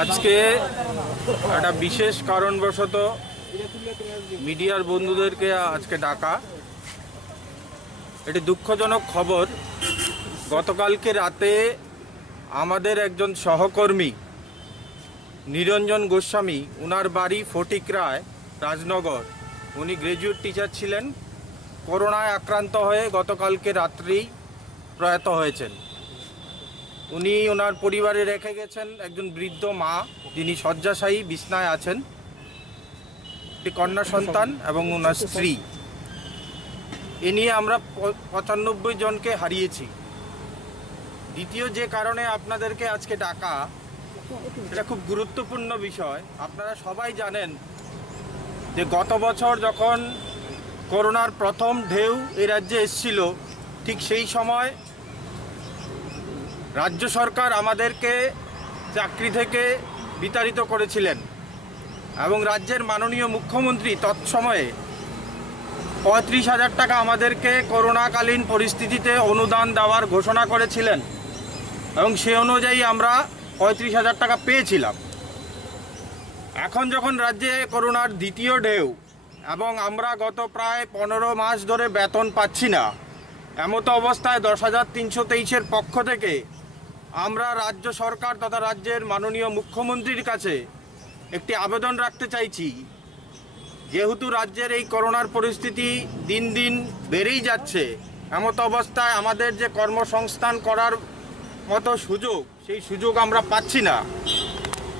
আজকে একটা বিশেষ কারণবশত মিডিয়ার বন্ধুদেরকে আজকে ডাকা। এটি দুঃখজনক খবর। গতকালকে রাতে আমাদের একজন সহকর্মী নিরঞ্জন গোস্বামী, ওনার বাড়ি ফটিকরায়, রাজনগর, উনি গ্র্যাজুয়েট টিচার ছিলেন, করোনায় আক্রান্ত হয়ে গতকালকে রাত্রেই প্রয়াত হয়েছেন। উনি ওনার পরিবারে রেখে গেছেন একজন বৃদ্ধ মা, যিনি শয্যাশায়ী বিছনায় আছেন, একটি কন্যা সন্তান এবং ওনার স্ত্রী। এ নিয়ে আমরা 95 জনকে হারিয়েছি। দ্বিতীয় যে কারণে আপনাদেরকে আজকে ডাকা, এটা খুব গুরুত্বপূর্ণ বিষয়। আপনারা সবাই জানেন যে গত বছর যখন করোনার প্রথম ঢেউ এই রাজ্যে এসেছিল, ঠিক সেই সময় রাজ্য সরকার আমাদেরকে চাকরি থেকে বিতাড়িত করেছিলেন এবং রাজ্যের মাননীয় মুখ্যমন্ত্রী তৎসময়ে 35,000 টাকা আমাদেরকে করোনাকালীন পরিস্থিতিতে অনুদান দেওয়ার ঘোষণা করেছিলেন এবং সে অনুযায়ী আমরা 35,000 টাকা পেয়েছিলাম। এখন যখন রাজ্যে করোনার দ্বিতীয় ঢেউ এবং আমরা গত প্রায় 15 মাস ধরে বেতন পাচ্ছি না, এমতো অবস্থায় 10,323-এর পক্ষ থেকে আমরা রাজ্য সরকার তথা রাজ্যের মাননীয় মুখ্যমন্ত্রীর কাছে একটি আবেদন রাখতে চাইছি। যেহেতু রাজ্যের এই করোনার পরিস্থিতি দিন দিন বেড়েই যাচ্ছে, এমতো অবস্থায় আমাদের যে কর্মসংস্থান করার মতো সুযোগ, সেই সুযোগ আমরা পাচ্ছি না।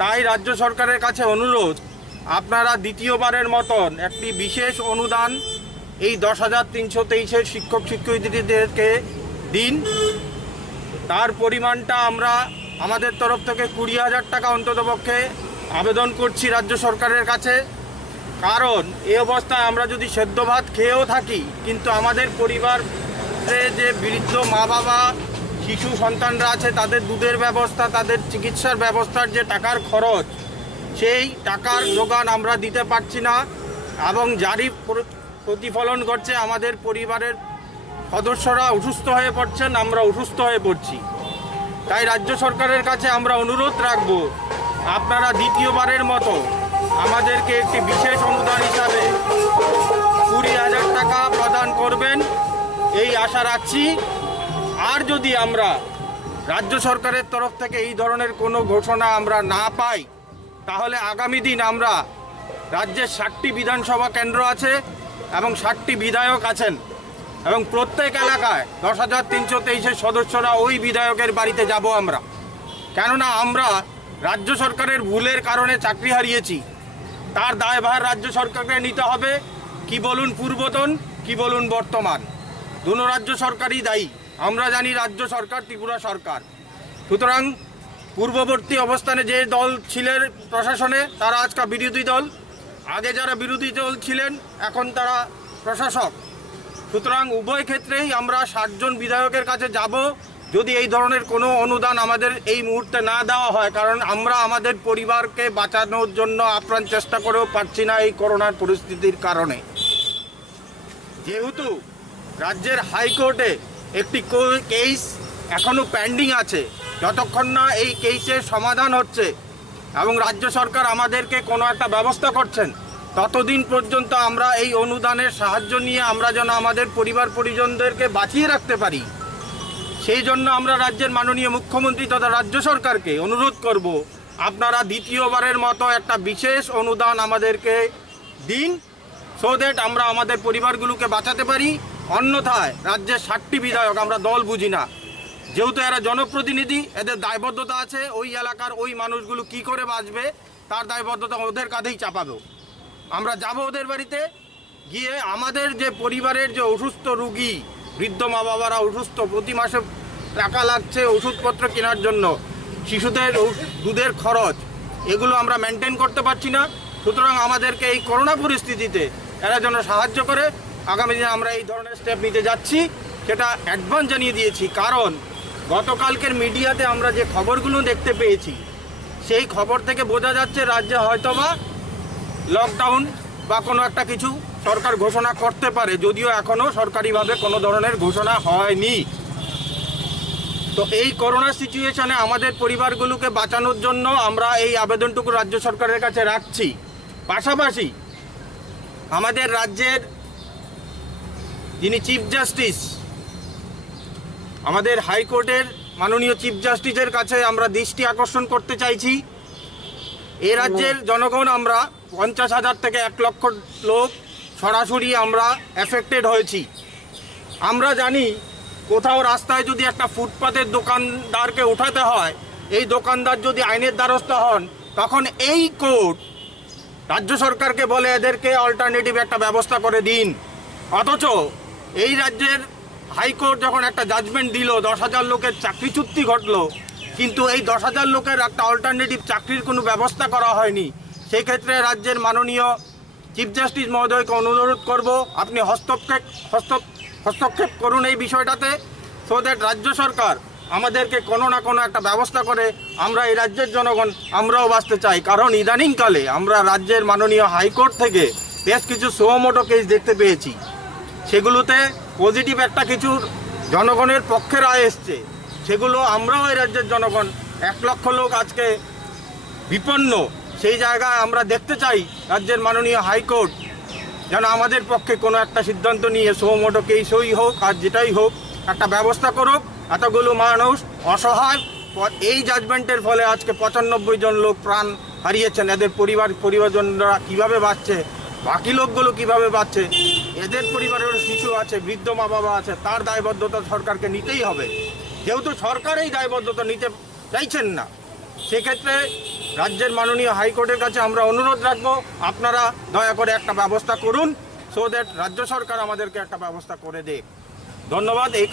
তাই রাজ্য সরকারের কাছে অনুরোধ, আপনারা দ্বিতীয়বারের মতন একটি বিশেষ অনুদান এই 10,323-এর শিক্ষক শিক্ষয়িত্রীদেরকে দিন। তার পরিমাণটা আমরা আমাদের তরফ থেকে 20,000 টাকা অন্ততপক্ষে আবেদন করছি রাজ্য সরকারের কাছে। কারণ এই অবস্থায় আমরা যদি সেদ্ধ ভাত খেয়েও থাকি, কিন্তু আমাদের পরিবারে যে বৃদ্ধ মা বাবা, শিশু সন্তানরা আছে, তাদের দুধের ব্যবস্থা, তাদের চিকিৎসার ব্যবস্থার যে টাকার খরচ, সেই টাকার যোগান আমরা দিতে পারছি না এবং যারই প্রতিফলন ঘটছে আমাদের পরিবারের সদস্যরা অসুস্থ হয়ে পড়ছেন, আমরা অসুস্থ হয়ে পড়ছি। তাই রাজ্য সরকারের কাছে আমরা অনুরোধ রাখব, আপনারা দ্বিতীয়বারের মতো আমাদেরকে একটি বিশেষ অনুদান হিসাবে 20,000 টাকা প্রদান করবেন, এই আশা রাখছি। আর যদি আমরা রাজ্য সরকারের তরফ থেকে এই ধরনের কোনো ঘোষণা আমরা না পাই, তাহলে আগামী দিন আমরা রাজ্যের 60টি বিধানসভা কেন্দ্র আছে এবং 60টি বিধায়ক আছেন এবং প্রত্যেক এলাকায় 10,323-এর সদস্যরা ওই বিধায়কের বাড়িতে যাব আমরা। কেননা আমরা রাজ্য সরকারের ভুলের কারণে চাকরি হারিয়েছি, তার দায়ভার রাজ্য সরকারকে নিতে হবে। কি বলুন পূর্বতন, কি বলুন বর্তমান, দুনো রাজ্য সরকারই দায়ী। আমরা জানি রাজ্য সরকার ত্রিপুরা সরকার। সুতরাং পূর্ববর্তী অবস্থানে যে দল ছিলেন প্রশাসনে, তারা আজকাল বিরোধী দল, আগে যারা বিরোধী দল ছিলেন এখন তারা প্রশাসক। সুতরাং উভয় ক্ষেত্রেই আমরা 60 জন বিধায়কের কাছে যাব যদি এই ধরনের কোনো অনুদান আমাদের এই মুহূর্তে না দেওয়া হয়। কারণ আমরা আমাদের পরিবারকে বাঁচানোর জন্য আপ্রাণ চেষ্টা করেও পারছি না এই করোনার পরিস্থিতির কারণে। যেহেতু রাজ্যের হাইকোর্টে একটি কেস এখনও পেন্ডিং আছে, যতক্ষণ না এই কেসের সমাধান হচ্ছে এবং রাজ্য সরকার আমাদেরকে কোনো একটা ব্যবস্থা করছেন, ততদিন পর্যন্ত আমরা এই অনুদানের সাহায্য নিয়ে আমরা যেন আমাদের পরিবার পরিজনদেরকে বাঁচিয়ে রাখতে পারি, সেই জন্য আমরা রাজ্যের মাননীয় মুখ্যমন্ত্রী তথা রাজ্য সরকারকে অনুরোধ করব, আপনারা দ্বিতীয়বারের মতো একটা বিশেষ অনুদান আমাদেরকে দিন, সো দ্যাট আমরা আমাদের পরিবারগুলোকে বাঁচাতে পারি। অন্যথায় রাজ্যের 60টি বিধায়ক, আমরা দল বুঝি না, যেহেতু এরা জনপ্রতিনিধি, এদের দায়বদ্ধতা আছে, ওই এলাকার ওই মানুষগুলো কি করে বাঁচবে তার দায়বদ্ধতা ওদের কাঁধেই চাপাবো। আমরা যাব ওদের বাড়িতে গিয়ে আমাদের যে পরিবারের যে অসুস্থ রুগী, বৃদ্ধ মা বাবারা অসুস্থ, প্রতি মাসে টাকা লাগছে ওষুধপত্র কেনার জন্য, শিশুদের দুধের খরচ, এগুলো আমরা মেনটেন করতে পারছি না। সুতরাং আমাদেরকে এই করোনা পরিস্থিতিতে এরা যেন সাহায্য করে। আগামী দিনে আমরা এই ধরনের স্টেপ নিতে যাচ্ছি, সেটা অ্যাডভান্স জানিয়ে দিয়েছি। কারণ গতকালকের মিডিয়াতে আমরা যে খবরগুলো দেখতে পেয়েছি, সেই খবর থেকে বোঝা যাচ্ছে রাজ্যে হয়তোবা লকডাউন বা কোনো একটা কিছু সরকার ঘোষণা করতে পারে, যদিও এখনও সরকারিভাবে কোনো ধরনের ঘোষণা হয়নি। তো এই করোনা সিচুয়েশনে আমাদের পরিবারগুলোকে বাঁচানোর জন্য আমরা এই আবেদনটুকু রাজ্য সরকারের কাছে রাখছি। পাশাপাশি আমাদের রাজ্যের যিনি চিফ জাস্টিস, আমাদের হাইকোর্টের মাননীয় চিফ জাস্টিসের কাছে আমরা দৃষ্টি আকর্ষণ করতে চাইছি। এ রাজ্যের জনগণ আমরা 50,000 থেকে 1 লক্ষ লোক সরাসরি আমরা এফেক্টেড হয়েছি। আমরা জানি কোথাও রাস্তায় যদি একটা ফুটপাতের দোকানদারকে উঠাতে হয়, এই দোকানদার যদি আইনের দ্বারস্থ হন, তখন এই কোর্ট রাজ্য সরকারকে বলে এদেরকে অল্টারনেটিভ একটা ব্যবস্থা করে দিন। অথচ এই রাজ্যের হাইকোর্ট যখন একটা জাজমেন্ট দিল, 10,000 লোকের চাকরিচ্যুতি ঘটলো, কিন্তু এই 10,000 লোকের একটা অল্টারনেটিভ চাকরির কোনো ব্যবস্থা করা হয়নি। সেই ক্ষেত্রে রাজ্যের মাননীয় চিফ জাস্টিস মহোদয়কে অনুরোধ করব, আপনি হস্তক্ষেপ করুন এই বিষয়টাতে, সো দ্যাট রাজ্য সরকার আমাদেরকে কোনো না কোনো একটা ব্যবস্থা করে আমরা এই রাজ্যের জনগণ আমরাও বাঁচতে চাই। কারণ ইদানিংকালে আমরা রাজ্যের মাননীয় হাইকোর্ট থেকে বেশ কিছু সুমোটো কেস দেখতে পেয়েছি, সেগুলোতে পজিটিভ একটা কিছু জনগণের পক্ষে রায় এসছে। সেগুলো আমরাও এই রাজ্যের জনগণ 1 লক্ষ লোক আজকে বিপন্ন, সেই জায়গায় আমরা দেখতে চাই রাজ্যের মাননীয় হাইকোর্ট যেন আমাদের পক্ষে কোনো একটা সিদ্ধান্ত নিয়ে সুমোটো কেসই হোক আর যেটাই হোক একটা ব্যবস্থা করুক। এতগুলো মানুষ অসহায়, এই জাজমেন্টের ফলে আজকে 95 জন লোক প্রাণ হারিয়েছেন। এদের পরিবারজনরা কীভাবে বাঁচছে, বাকি লোকগুলো কিভাবে বাঁচছে, এদের পরিবারের শিশু আছে, বৃদ্ধ মা বাবা আছে, তার দায়বদ্ধতা সরকারকে নিতেই হবে। যেহেতু সরকার এই দায়বদ্ধতা নিতে চাইছেন না, সেক্ষেত্রে রাজ্যের মাননীয় হাইকোর্টের কাছে আমরা অনুরোধ রাখবো, আপনারা দয়া করে একটা ব্যবস্থা করুন, সো দ্যাট রাজ্য সরকার আমাদেরকে একটা ব্যবস্থা করে দেয়। ধন্যবাদ। এই